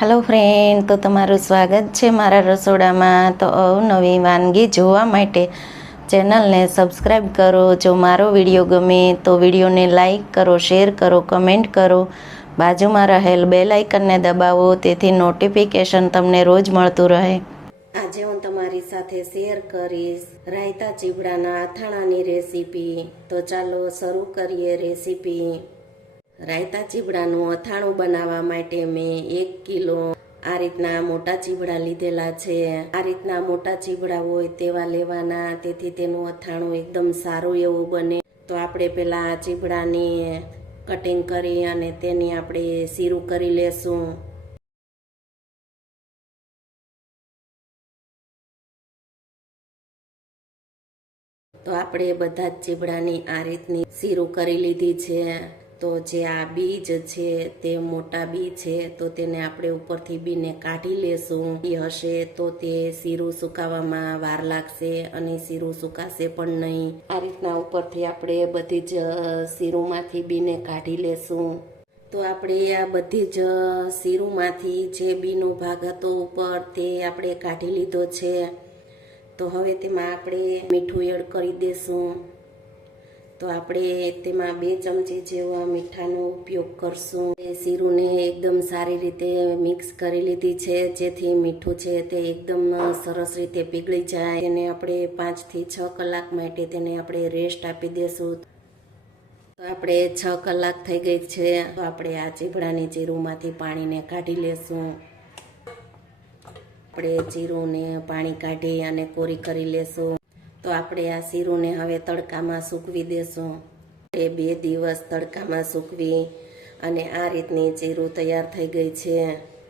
Hello friend, તો તમારું સ્વાગત છે મારા રસોડામાં। તો અવનવી વાનગી જોવા માટે ચેનલને સબસ્ક્રાઈબ કરો। જો મારો વિડીયો ગમે તો વિડીયોને લાઈક કરો, શેર કરો, કમેન્ટ કરો। બાજુમાં રહેલ બેલ આઇકનને દબાવો તેથી નોટિફિકેશન તમને રોજ મળતું રહે। આજે હું તમારી સાથે શેર કરીશ રાયતા ચીવડાના અથાણાની રેસીપી। તો ચાલો શરૂ કરીએ રેસીપી। રાયતા ચીવડાનું અથાણું બનાવવા માટે મેં 1 કિલો આ રીતના મોટા ચીવડા લીધેલા છે। આ રીતના મોટા ચીવડા હોય તેવા લેવાના, તેથી તેનું અથાણું એકદમ સારું એવું બને। તો આપણે પહેલા આ ચીવડાની કટિંગ કરી અને તેની આપણે શીરું કરી લેશું। તો આપણે બધા જ ચીવડાની આ રીતની શીરું કરી લીધી છે। તો જે આ બીજ છે તે મોટા બી છે, તો તેને આપણે ઉપરથી બીને કાઢી લેશું। એ હશે તો તે શીરું સુકાવામાં વાર લાગશે અને શીરું સુકાશે પણ નહીં। આ રીતના ઉપરથી આપણે બધી જ શીરુંમાંથી બીને કાઢી લેશું। તો આપણે આ બધી જ શીરુંમાંથી જે બીનો ભાગ હતો ઉપર તે આપણે કાઢી લીધો છે। તો હવે તેમાં આપણે મીઠું એડ કરી દેશું। તો આપણે તેમાં 2 ચમચી જેવા મીઠાનો ઉપયોગ કરશું। શીરુંને એકદમ સારી રીતે મિક્સ કરી લીધી છે, જેથી મીઠું છે તે એકદમ સરસ રીતે પીગળી જાય। તેને આપણે 5 થી 6 કલાક માટે તેને આપણે રેસ્ટ આપી દેશું। તો આપણે 6 કલાક થઈ ગઈ છે। તો આપણે આ ચીવડાની ચીરુંમાંથી પાણીને કાઢી લેશું। આપણે ચીરુંને પાણી કાઢી અને કોરી કરી લેશું। તો આપણે આ શીરુંને હવે તડકામાં સૂકવી દેશું। એ 2 દિવસ તડકામાં સૂકવી અને આ રીતની ચીરું તૈયાર થઈ ગઈ છે।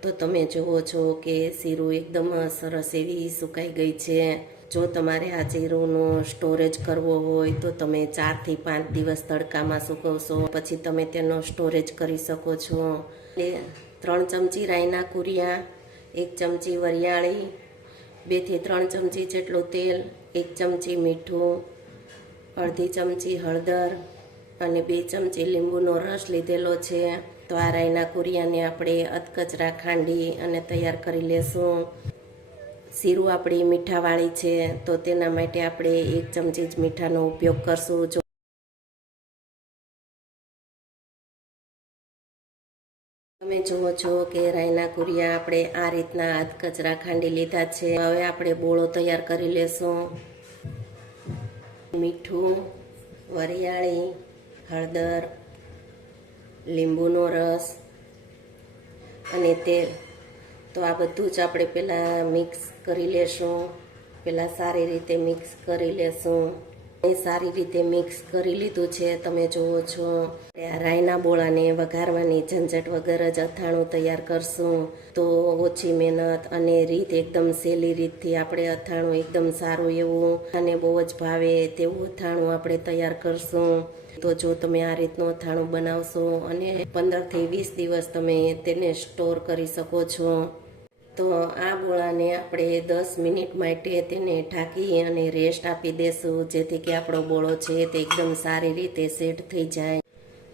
તો તમે જુઓ છો કે શીરું એકદમ સરસ એવી સુકાઈ ગઈ છે। જો તમારે આ ચીરુંનો સ્ટોરેજ કરવો હોય તો તમે 4 થી 5 દિવસ તડકામાં સૂકવશો, પછી તમે તેનો સ્ટોરેજ કરી શકો છો। 3 ચમચી રાઈના કુરિયા, 1 ચમચી વરિયાળી, 2 થી 3 ચમચી જેટલું તેલ, 1 ચમચી મીઠું, અડધી ચમચી હળદર અને 2 ચમચી લીંબુનો રસ લીધેલો છે। તો આ રાઈના કુરિયાને આપણે અધકચરા ખાંડી અને તૈયાર કરી લેશું। શીરું આપણી મીઠાવાળી છે, તો તેના માટે આપણે 1 ચમચી જ મીઠાનો ઉપયોગ કરશું। જો તમે જુઓ છો કે રાઈના કુરિયા આપણે આ રીતના અધકચરા ખાંડી લીધા છે। હવે આપણે બોળો તૈયાર કરી લેશું। મીઠું, વરિયાળી, હળદર, લીંબુનો રસ અને તેલ, તો આ બધું જ આપણે પહેલાં મિક્સ કરી લેશું। પહેલાં સારી રીતે મિક્સ કરી લેશું। સારી રીતે મિક્સ કરી લીધું છે, તમે જુઓ છો। રાઈના બોળાને વઘારવાની ઝંઝટ વગર જ અથાણું તૈયાર કરશું, તો ઓછી મહેનત અને રીત એકદમ સહેલી રીતથી આપણે અથાણું એકદમ સારું એવું અને બહુ જ ભાવે તેવું અથાણું આપણે તૈયાર કરશું। તો જો તમે આ રીતનું અથાણું બનાવશો અને 15 થી 20 દિવસ તમે તેને સ્ટોર કરી શકો છો। તો આ બોળાને આપણે 10 મિનિટ માટે તેને ઢાંકી અને રેસ્ટ આપી દેશું, જેથી કે આપણો બોળો છે તે એકદમ સારી રીતે સેટ થઈ જાય।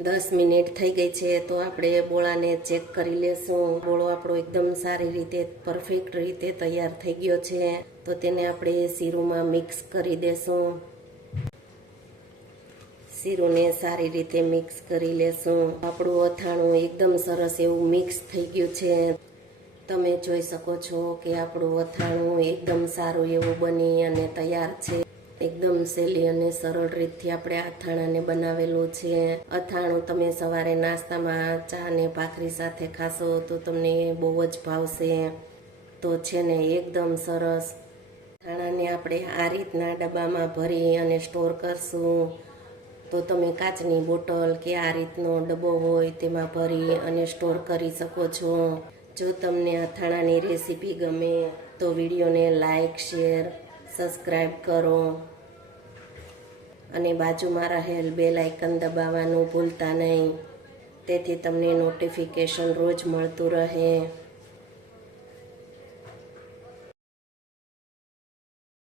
10 મિનિટ થઈ ગઈ છે, તો આપણે બોળાને ચેક કરી લેશું। બોળો આપણો એકદમ સારી રીતે પરફેક્ટ રીતે તૈયાર થઈ ગયો છે। તો તેને આપણે શીરુંમાં મિક્સ કરી દેશું। શીરુંને સારી રીતે મિક્સ કરી લેશું। આપણું અથાણું એકદમ સરસ એવું મિક્સ થઈ ગયું છે। તમે જોઈ શકો છો કે આપણું અથાણું એકદમ સારું એવું બની અને તૈયાર છે। એકદમ સહેલી અને સરળ રીતથી આપણે અથાણાને બનાવેલું છે। અથાણું તમે સવારે નાસ્તામાં ચા ને ભાખરી સાથે ખાશો તો તમને બહુ જ ભાવશે। તો છે ને એકદમ સરસ અથાણાને આપણે આ રીતના ડબ્બામાં ભરી અને સ્ટોર કરશું, તો તમે કાચની બોટલ કે આ રીતનો ડબ્બો હોય તેમાં ભરી અને સ્ટોર કરી શકો છો। જો તમને અથાણાની રેસીપી ગમે તો વિડીયોને લાઈક, શેર, સબસ્ક્રાઈબ કરો અને બાજુમાં રહેલ બેલ આઇકન દબાવવાનું ભૂલતા નહીં, તેથી તમને નોટિફિકેશન રોજ મળતું રહે।